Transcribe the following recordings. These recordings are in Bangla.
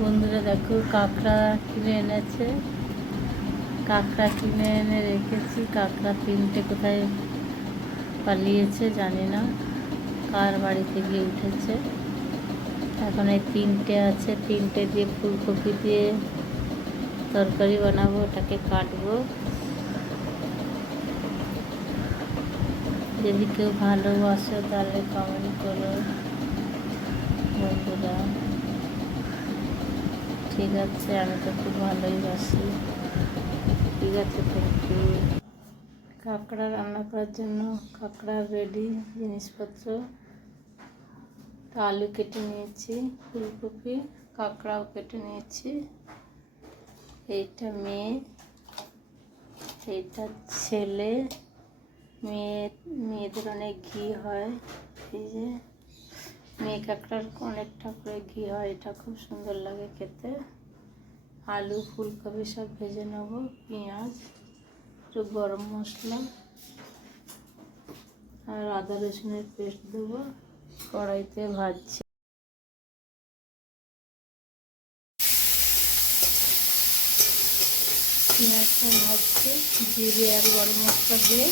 বন্ধুরা দেখো, কাঁকড়া কিনে এনেছে। কাঁকড়া কিনে এনে রেখেছি। কাঁকড়া তিনটে কোথায় পালিয়েছে জানি না, কার বাড়িতে গিয়ে উঠেছে। এখন এই তিনটে আছে, তিনটে দিয়ে ফুলকপি দিয়ে তরকারি বানাবো। ওটাকে কাটবো। যদি কেউ ভালোবাসো তাহলে কমেন্ট করো বন্ধুরা। ঠিক আছে, আমি তো খুব ভালোই বাসি। ঠিক আছে, থ্যাংক ইউ। কাঁকড়া রান্না করার জন্য কাঁকড়ার রেডি জিনিসপত্র। আলু কেটে নিয়েছি, ফুলকপি, কাঁকড়াও কেটে নিয়েছি। এইটা মেয়ে, এইটা ছেলে। মেয়েদের অনেক ঘি হয়। এই যে মেয়ে কাঁকড়ার অনেকটা করে ঘি হয়, এটা খুব সুন্দর লাগে খেতে। আলু ফুলকপি সব ভেজে নেব। পেঁয়াজ, একটু গরম মশলা আর আদা রসুনের পেস্ট দেবো। কড়াইতে ভাজছি। পেঁয়াজটা ভাজছি জিরে আর গরম মশলা দিয়ে।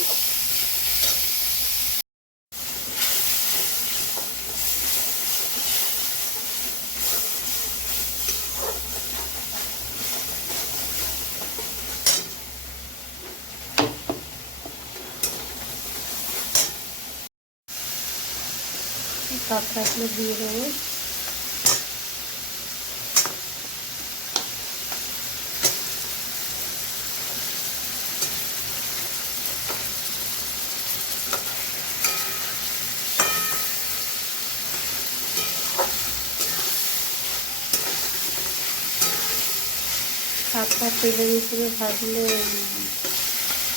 কাঁকড়াগুলো দিয়ে দেবো। কাঁকড়া তেলের উপরে ভাজলে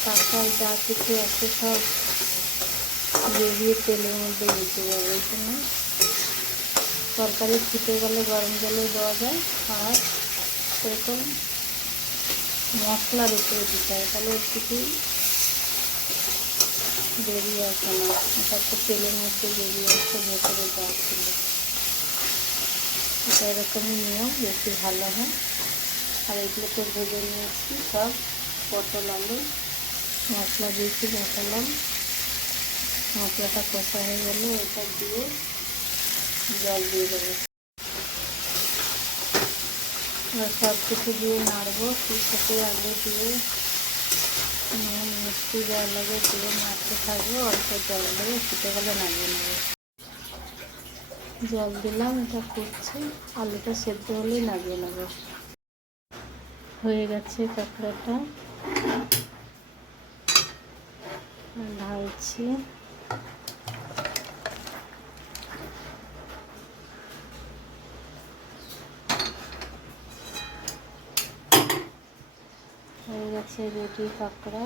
কাঁকড়ার যা কিছু আছে সব বেরিয়ে তেলের মধ্যে মিশে যাবে। এই জন্য তরকারি ফুটে গেলে গরম জলে দেওয়া যায়, আর সেরকম মশলার উপরে দিতে হয়, তাহলে কিছু বেরিয়ে আসে না। এটা তো তেলের মধ্যে বেরিয়ে আসছে ভেতরে যা ছিল। এটা এরকমই নিয়ম, বেশি ভালো হয়। আর এগুলোকে ভেজে নিয়েছি সব। পটল আলু মশলা দিয়েছি, বসালাম। মশলাটা কষা হয়ে গেলে এটা দিয়ে জল দিয়ে দেবো। এবার সব কিছু দিয়ে নাড়বো। ফুলকপি আলু দিয়ে মিষ্টি জল লাগে দিয়ে নাড়তে থাকবো। অল্প জল দিয়ে ফুটে গেলে নামিয়ে নেবো। জল দিলাম, এটা ফুটছে। আলুটা সেদ্ধ হলেই নামিয়ে নেবো। হয়ে গেছে কাঁকড়াটা, ঢালছি। হয়ে গেছে রেডি কাঁকড়া।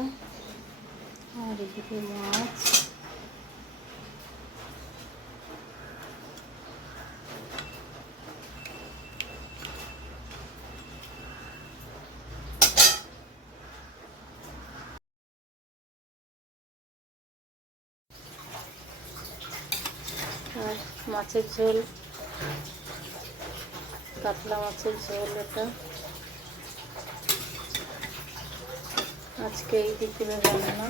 আর এদিকে মাছ। আর মাছের ঝোল, কাতলা মাছের ঝোল। এটা আজকে এই দুপুরে রান্না।